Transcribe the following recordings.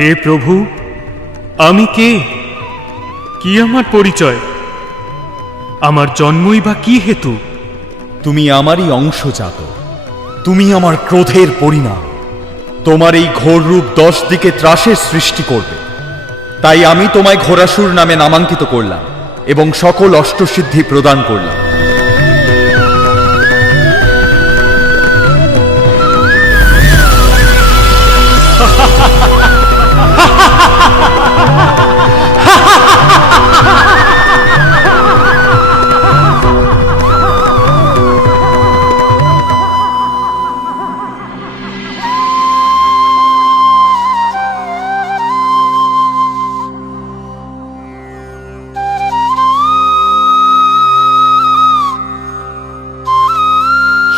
হে প্রভু, আমি কে? কি আমার পরিচয়? আমার জন্মই বা কি হেতু? তুমি আমারই অংশজাত, তুমি আমার ক্রোধের পরিণাম। তোমার এই ঘোর রূপ 10 দিকে ত্রাসের সৃষ্টি করবে। তাই আমি তোমায় ঘোরাসুর নামে নামাঙ্কিত করলাম এবং সকল অষ্টসিদ্ধি প্রদান করলাম।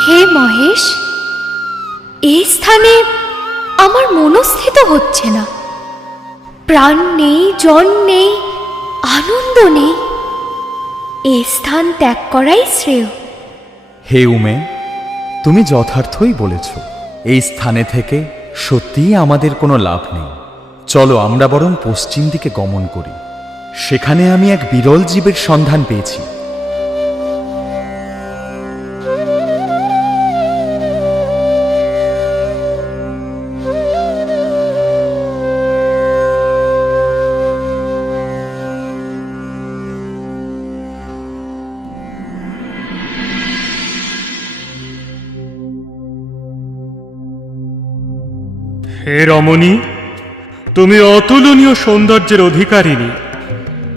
হে মহেশ, এই স্থানে আমার মনস্থিত হচ্ছে না। প্রাণ নেই, জন নেই, আনন্দ নেই। এই স্থান ত্যাগ করাই শ্রেয়। হে উমে, তুমি যথার্থই বলেছ। এই স্থানে থেকে সত্যিই আমাদের কোনো লাভ নেই। চলো আমরা বরং পশ্চিম দিকে গমন করি। সেখানে আমি এক বিরল জীবের সন্ধান পেয়েছি। হে রমণী, তুমি অতুলনীয় সৌন্দর্যের অধিকারিণী।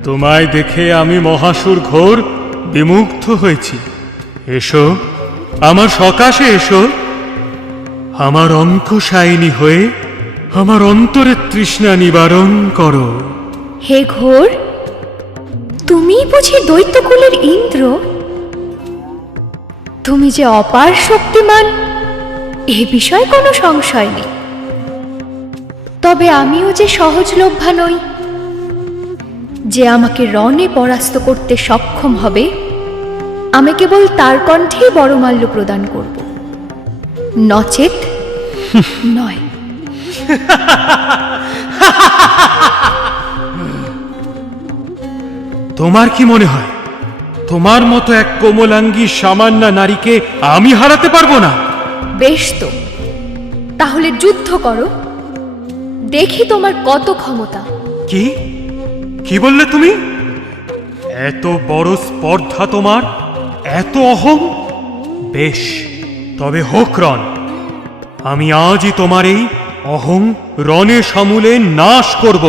তোমায় দেখে আমি মহাসুর ঘোর বিমুগ্ধ হয়েছি। এসো, আমার সকাশে এসো। আমার অঙ্কুশায়িনী হয়ে আমার অন্তরের তৃষ্ণা নিবারণ করো। হে ঘোর, তুমি বুঝি দৈত্যকুলের ইন্দ্র? তুমি যে অপার শক্তিমান, এ বিষয়ে কোনো সংশয় নেই। তবে আমিও যে সহজলভ্যা নই। যে আমাকে রণে পরাস্ত করতে সক্ষম হবে, আমি কেবল তার কণ্ঠেই বড়মাল্য প্রদান করব, নচেত নয়। তোমার কি মনে হয় তোমার মতো এক কোমলাঙ্গী সামান্য নারীকে আমি হারাতে পারবো না? বেশ তো, তাহলে যুদ্ধ করো, দেখি তোমার কত ক্ষমতা। কি কি বললে তুমি? এত বড় স্পর্ধা তোমার, এত অহং? বেশ, তবে হোক রণ। আমি আজই তোমার এই অহং রণে সমূলে নাশ করব।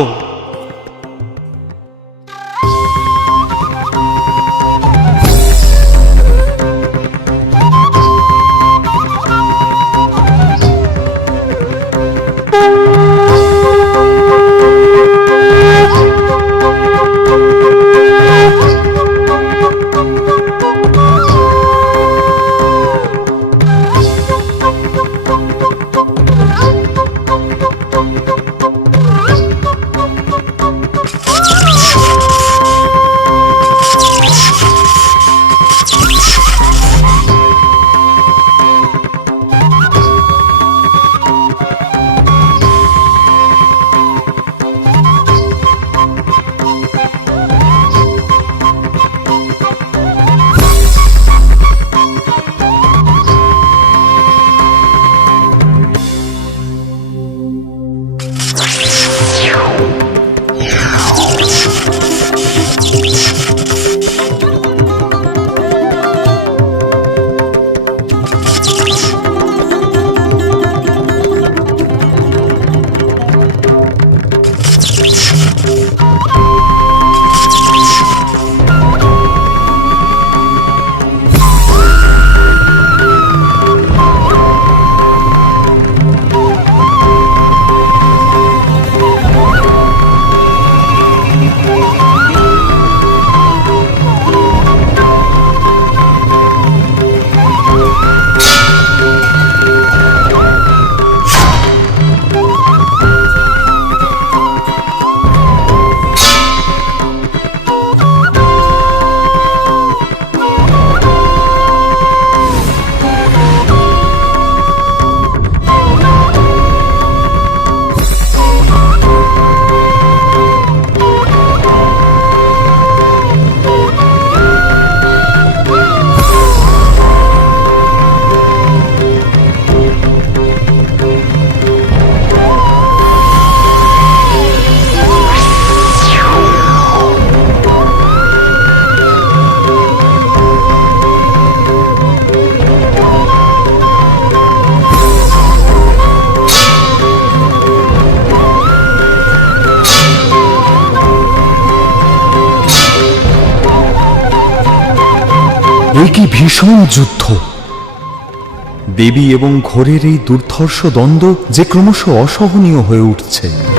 এ কি ভীষণ যুদ্ধ! দেবী এবং ঘোরের এই দুর্ধর্ষ দ্বন্দ্ব যে ক্রমশ অসহনীয় হয়ে উঠছে।